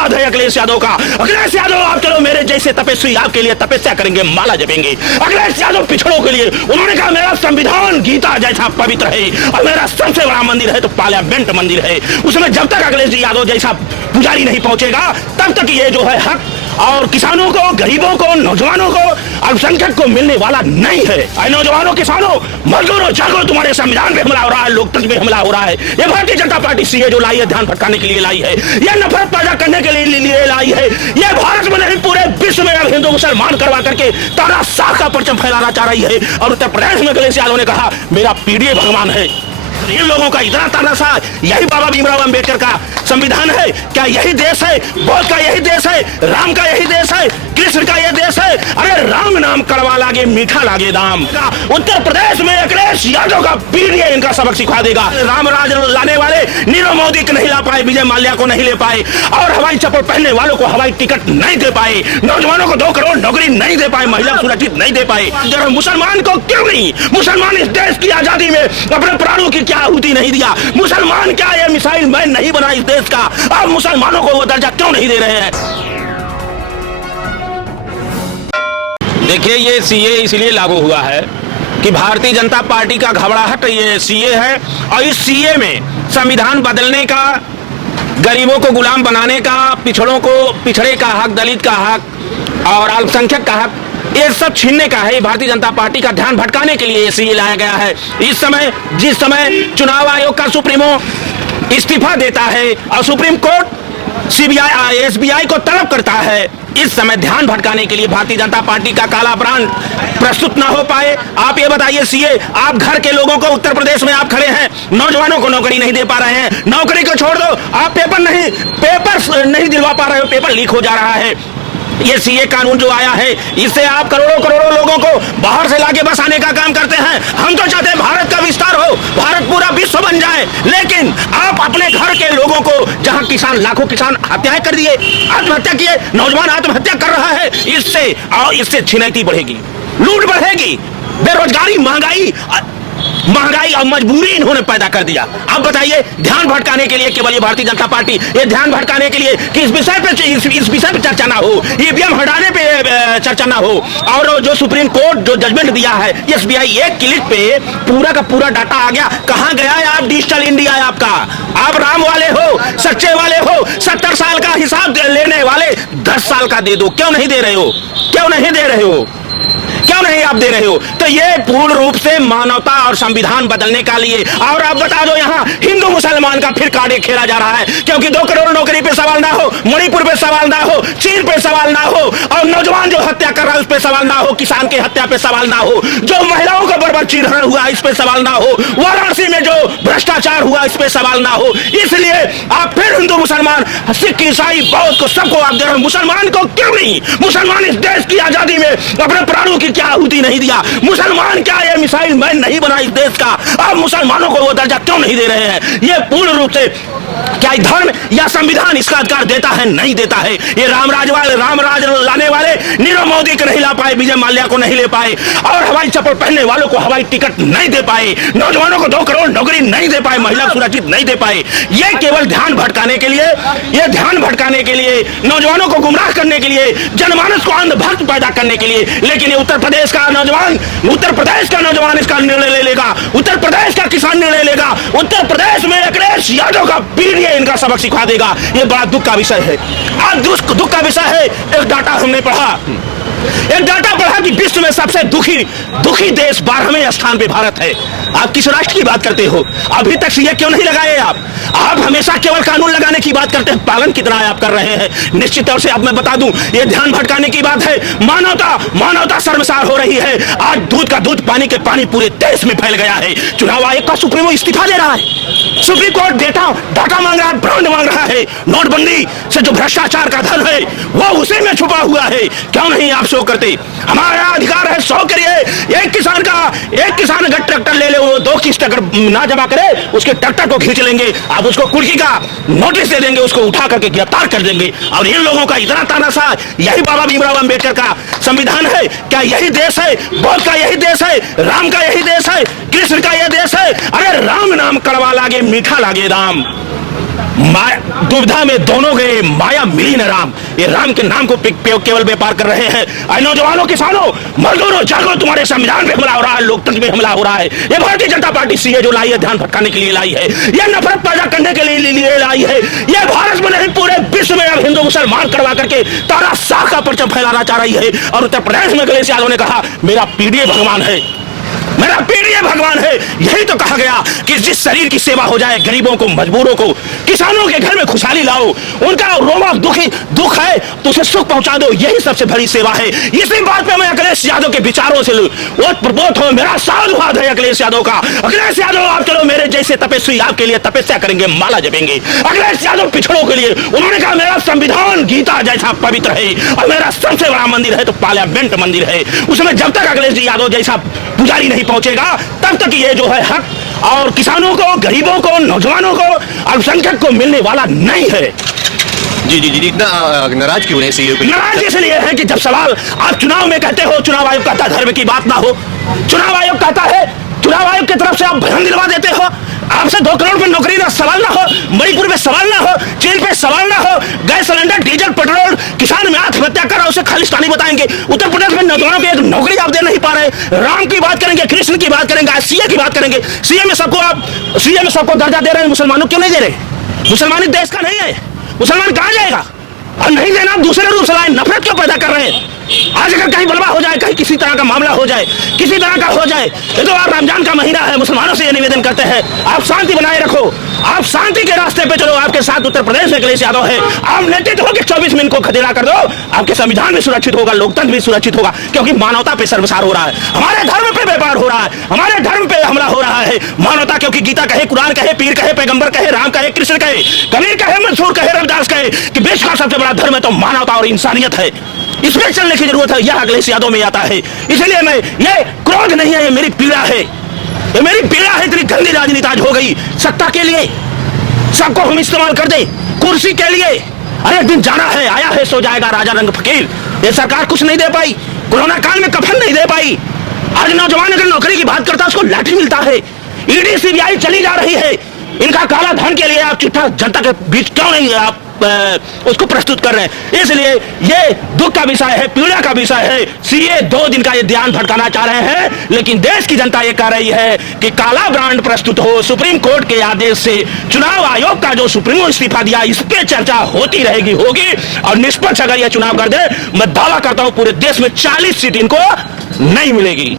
आशीर्वाद है अखिलेश यादव का। अखिलेश यादव आप चलो मेरे जैसे तपस्वी आपके लिए तपस्या करेंगे, माला जपेंगे। अखिलेश यादव पिछड़ों के लिए उन्होंने कहा मेरा संविधान गीता जैसा पवित्र है और मेरा सबसे बड़ा मंदिर है तो पार्लियामेंट मंदिर है। उसमें जब तक अखिलेश यादव जैसा पुजारी नहीं पहुंचेगा तब तक ये जो है हक और किसानों को, गरीबों को, नौजवानों को, अल्पसंख्यक को मिलने वाला नहीं है। नौजवानों, किसानों, मजदूरों, जागो, तुम्हारे संविधान पे हमला हो रहा है, लोकतंत्र पे हमला हो रहा है। ये भारतीय जनता पार्टी सीए जो लाई है ध्यान भटकाने के लिए लाई है, ये नफरत पैदा करने के लिए लाई है। ये भारत में नहीं पूरे विश्व में अब हिंदू मुसलमान करवा करके तारा शाह का परचम फैलाना चाह रही है। और उत्तर प्रदेश में अखिलेश यादव ने कहा मेरा पीडीए भगवान है। इन लोगों का इतना तानाशाह, यही बाबा भीमराव अंबेडकर का संविधान है क्या? यही देश है? बौद्ध का यही देश है? राम का यही देश है? कृष्ण का यह देश है? अरे राम नाम कड़वा लागे मीठा लागे दाम। उत्तर प्रदेश में अखिलेश यादव का पीडीए इनका सबक सिखा देगा। राम राज लाने वाले नीरव मोदी को नहीं ला पाए, विजय माल्या को नहीं ले पाए और हवाई चप्पल पहनने वालों को हवाई टिकट नहीं दे पाए, नौजवानों को 2 करोड़ नौकरी नहीं दे पाए, महिला सुरक्षित नहीं दे पाए। मुसलमान को क्यों नहीं? मुसलमान इस देश की आजादी में अपने प्राणों की क्या आहुति नहीं दिया? मुसलमान क्या ये मिसाइल मैन नहीं बना इस देश का? आप मुसलमानों को वो दर्जा क्यों नहीं दे रहे हैं? देखिए ये सीए इसलिए लागू हुआ है कि भारतीय जनता पार्टी का घबराहट ये सीए है और इस सीए में संविधान बदलने का, गरीबों को गुलाम बनाने का, पिछड़ों को पिछड़े का हक, दलित का हक और अल्पसंख्यक का हक, ये सब छीनने का है। भारतीय जनता पार्टी का ध्यान भटकाने के लिए सीए लाया गया है। इस समय जिस समय चुनाव आयोग का सुप्रीमो इस्तीफा देता है और सुप्रीम कोर्ट सीबीआई एसबीआई को तलब करता है, इस समय ध्यान भटकाने के लिए भारतीय जनता पार्टी का काला ब्रांड प्रस्तुत ना हो पाए। आप ये बताइए सीए, आप घर के लोगों को, उत्तर प्रदेश में आप खड़े हैं, नौजवानों को नौकरी नहीं दे पा रहे हैं। नौकरी को छोड़ दो, आप पेपर नहीं दिलवा पा रहे हो, पेपर लीक हो जा रहा है। ये सीए कानून जो आया है इससे आप करोड़ों लोगों को बाहर से लाके बसाने का काम करते हैं। हम तो चाहते हैं भारत का विस्तार हो, भारत पूरा विश्व बन जाए, लेकिन आप अपने घर के लोगों को, जहां किसान, लाखों किसान हत्याएं कर दिए, आत्महत्या किए, नौजवान आत्महत्या कर रहा है, इससे छिनैती बढ़ेगी, लूट बढ़ेगी, बेरोजगारी, महंगाई और मजबूरी इन्होंने पैदा कर दिया। अब बताइए ध्यान भटकाने के लिए केवल ये भारतीय जनता पार्टी, ये ध्यान भटकाने के लिए कि इस विषय पे चर्चा ना हो, ईवीएम हटाने पे चर्चा ना हो। और जो सुप्रीम कोर्ट जो जजमेंट दिया है, एसबीआई एक क्लिक पे पूरा का पूरा डाटा आ गया। कहां गया है आप? डिजिटल इंडिया है आपका। आप राम वाले हो, सच्चे वाले हो, 70 साल का हिसाब लेने वाले 10 साल का दे दो, क्यों नहीं दे रहे हो? क्यों नहीं दे रहे हो? क्यों नहीं आप दे रहे हो? तो ये पूर्ण रूप से मानवता और संविधान बदलने का लिए। और आप बता दो यहाँ हिंदू मुसलमान का फिर कार्ड खेला जा रहा है, क्योंकि 2 करोड़ नौकरी पे सवाल ना हो, मणिपुर पे सवाल ना हो, चीन पे सवाल ना हो, और नौजवान जो हत्या कर रहा है उस पे सवाल ना हो, किसान की हत्या पे सवाल ना हो, जो महिलाओं का बर्बर चिन्हरण हुआ इस पे सवाल ना हो, वाराणसी में जो भ्रष्टाचार हुआ इस पे सवाल ना हो। इसलिए आप फिर हिंदू मुसलमान, सिख, ईसाई, बौद्ध को सबको आप दे रहे हो। मुसलमान को क्यों नहीं? मुसलमान इस देश की आजादी में अपने प्राणों की क्या आहुति नहीं दिया? मुसलमान क्या ये मिसाइल मैन नहीं बना इस देश का? आप मुसलमानों को वो दर्जा क्यों नहीं दे रहे हैं? ये पूर्ण रूप से क्या धर्म या संविधान इसका अधिकार देता है? नहीं देता है। ये राम राज लाने वाले नीरव मोदी को नहीं ला पाए, विजय माल्या को नहीं ले पाए और हवाई चप्पल पहनने वालों को हवाई टिकट नहीं दे पाए, नौजवानों को 2 करोड़ नौकरी नहीं दे पाए, महिला सुरक्षित नहीं दे पाए। ये केवल ध्यान भटकाने के लिए, ये ध्यान भटकाने के लिए, नौजवानों को गुमराह करने के लिए, जनमानस को अंधभक्त पैदा करने के लिए। लेकिन उत्तर प्रदेश का नौजवान इसका निर्णय ले लेगा, उत्तर प्रदेश का किसान निर्णय लेगा, उत्तर प्रदेश में अखिलेश यादव का पीडीए इनका सबक सिखा देगा। ये बड़ा दुख का विषय है। आज दुख का विषय है। एक डाटा हमने पढ़ा कि विश्व में सबसे दुखी देश 12वें स्थान पे भारत है। आप किस राष्ट्र की बात करते हो? अभी तक सीए क्यों नहीं लगाए आप हमेशा केवल कानून लगाने की बात करते हैं, पालन कितना है आप कर रहे हैं? निश्चित तौर से अब मैं बता दूं, ये ध्यान भटकाने की बात है। मानवता शर्मसार हो रही है। आज दूध का दूध, पानी के पानी पूरे देश में फैल गया है। चुनाव आयोग का सुप्रीमो इस्तीफा दे रहा है, सुप्रीम कोर्ट डाटा मांग रहा है, ब्रांड मांग रहा है। नोटबंदी से जो भ्रष्टाचार का धन है वो उसी में छुपा हुआ है। क्यों नहीं आप शो करते? हमारा अधिकार है, शो करिए। एक किसान अगर ट्रैक्टर ले ले, वो 2 किस्त अगर ना जमा करे, उसके ट्रैक्टर को खींच लेंगे, आप उसको कुर्की का नोटिस दे देंगे, उसको उठा करके गिरफ्तार कर देंगे। और इन लोगों का इतना तानाशाह, यही बाबा भीमराव अंबेडकर का संविधान है क्या? यही देश है? बौद्ध का यही देश है? राम का यही देश है? कृष्ण का यह देश है? अरे राम नाम कड़वा लागे मीठा लागे दाम। दुविधा में दोनों गए, माया मिली न राम। ये राम के नाम को केवल व्यापार कर रहे हैं। नौजवानों, किसानों, मजदूरों, जागो, तुम्हारे संविधान पे हमला हो रहा है, लोकतंत्र पे हमला हो रहा है। ये भारतीय जनता पार्टी सीए जो लाई है, ध्यान भटकाने के लिए लाई है, ये नफरत पैदा करने के लिए लाई है। ये भारत में नहीं, पूरे विश्व में अब हिंदू मुसलमान करवा करके तारा शाह का परचम फैलाना चाह रही है। और उत्तर प्रदेश में अखिलेश यादव ने कहा मेरा पीडीए भगवान है, मेरा पीडीए भगवान है। यही तो कहा गया कि जिस शरीर की सेवा हो जाए, गरीबों को, मजबूरों को, किसानों के घर में खुशहाली लाओ, उनका रोमा दुख है तो उसे सुख पहुंचा दो, यही सबसे बड़ी सेवा है। इसी बात पे मैं अखिलेश यादव के विचारों से ओतप्रोत हूं। मेरा साधुवाद है अखिलेश यादव का। अखिलेश यादव, आप चलो मेरे जैसे तपस्वी आपके लिए तपस्या करेंगे, माला जपेंगे। अखिलेश यादव पिछड़ों के लिए, उन्होंने कहा मेरा संविधान गीता जैसा पवित्र है और मेरा सबसे बड़ा मंदिर है तो पार्लियामेंट मंदिर है। उसमें जब तक अखिलेश यादव जैसा पुजारी नहीं पहुंचेगा तब तक ये जो है हक और किसानों को, गरीबों को, नौजवानों को, अल्पसंख्यक को मिलने वाला नहीं है। जी जी जी, इतना नाराज क्यों है सीए? नाराज इसलिए है कि जब सवाल आप चुनाव में कहते हो, चुनाव आयोग कहता है धर्म की बात ना हो, चुनाव आयोग कहता है, चुनाव आयोग की तरफ से आप भ्रम दिलवा देते हो, आपसे 2 करोड़ पे नौकरी ना सवाल ना हो, मणिपुर में सवाल ना हो, चीन पे सवाल ना हो, गैस सिलेंडर, डीजल, पेट्रोल, किसान में आत्महत्या कर रहा है उसे खालिस्तानी बताएंगे। उत्तर प्रदेश में नौजवानों को एक नौकरी आप दे नहीं पा रहे। राम की बात करेंगे, कृष्ण की बात करेंगे, सीए की बात करेंगे। सीए में सबको दर्जा दे रहे हैं, मुसलमानों क्यों नहीं दे रहे? मुसलमान देश का नहीं है, मुसलमान कहां जाएगा? और नहीं देना, दूसरे रूप से लाए, नफरत क्यों पैदा कर रहे हैं? आज अगर कहीं बलवा हो जाए, कहीं किसी तरह का मामला हो जाए, किसी तरह का हो जाए, ये तो आप रमजान का महीना है, मुसलमानों से ये निवेदन करते हैं आप शांति बनाए रखो, आप शांति के रास्ते पे चलो। आपके साथ उत्तर प्रदेश में अखिलेश यादव है, आप नेतृत्व हो कि 24 मिनट को खदेड़ा कर दो, आपके संविधान भी सुरक्षित होगा, लोकतंत्र भी सुरक्षित होगा, क्योंकि मानवता पे सर्वसार हो रहा है, हमारे धर्म पे व्यापार हो रहा है, हमारे धर्म पे हमला हो रहा है। मानवता, क्योंकि गीता कहे, कुरान कहे, पीर कहे, पैगंबर कहे, राम कहे, कृष्ण कहे, कबीर कहे, मंसूर कहे, रविदास कहे कि विश्व का सबसे बड़ा धर्म है तो मानवता और इंसानियत है। इसमें चलने की जरूरत है। यह अखिलेश यादव में आता है। इसलिए मैं, ये क्रोध नहीं है, ये मेरी पीड़ा है, ये मेरी पीड़ा है। इतनी गंदी राजनीति आज हो गई, सत्ता के लिए सबको हम इस्तेमाल कर दे, कुर्सी के लिए। अरे एक दिन जाना है, आया है सो जाएगा राजा रंग फकीर। ये सरकार कुछ नहीं दे पाई, कोरोना काल में कफन नहीं दे पाई। आज नौजवान अगर नौकरी की बात करता है उसको लाठी मिलता है। ईडी सीबीआई चली जा रही है, इनका काला धन के लिए आप चिट्ठा जनता के बीच क्यों नहीं आप उसको प्रस्तुत कर रहे हैं? इसलिए ये दुख का विषय है, पीड़ा का विषय है। सीए 2 दिन का ये ध्यान भटकाना चाह रहे हैं, लेकिन देश की जनता ये कह रही है कि काला ब्रांड प्रस्तुत हो। सुप्रीम कोर्ट के आदेश से चुनाव आयोग का जो सुप्रीमो इस्तीफा दिया, इस पे चर्चा होती रहेगी, होगी, और निष्पक्ष अगर यह चुनाव कर दे, मैं दावा करता हूं पूरे देश में 40 सीट इनको नहीं मिलेगी।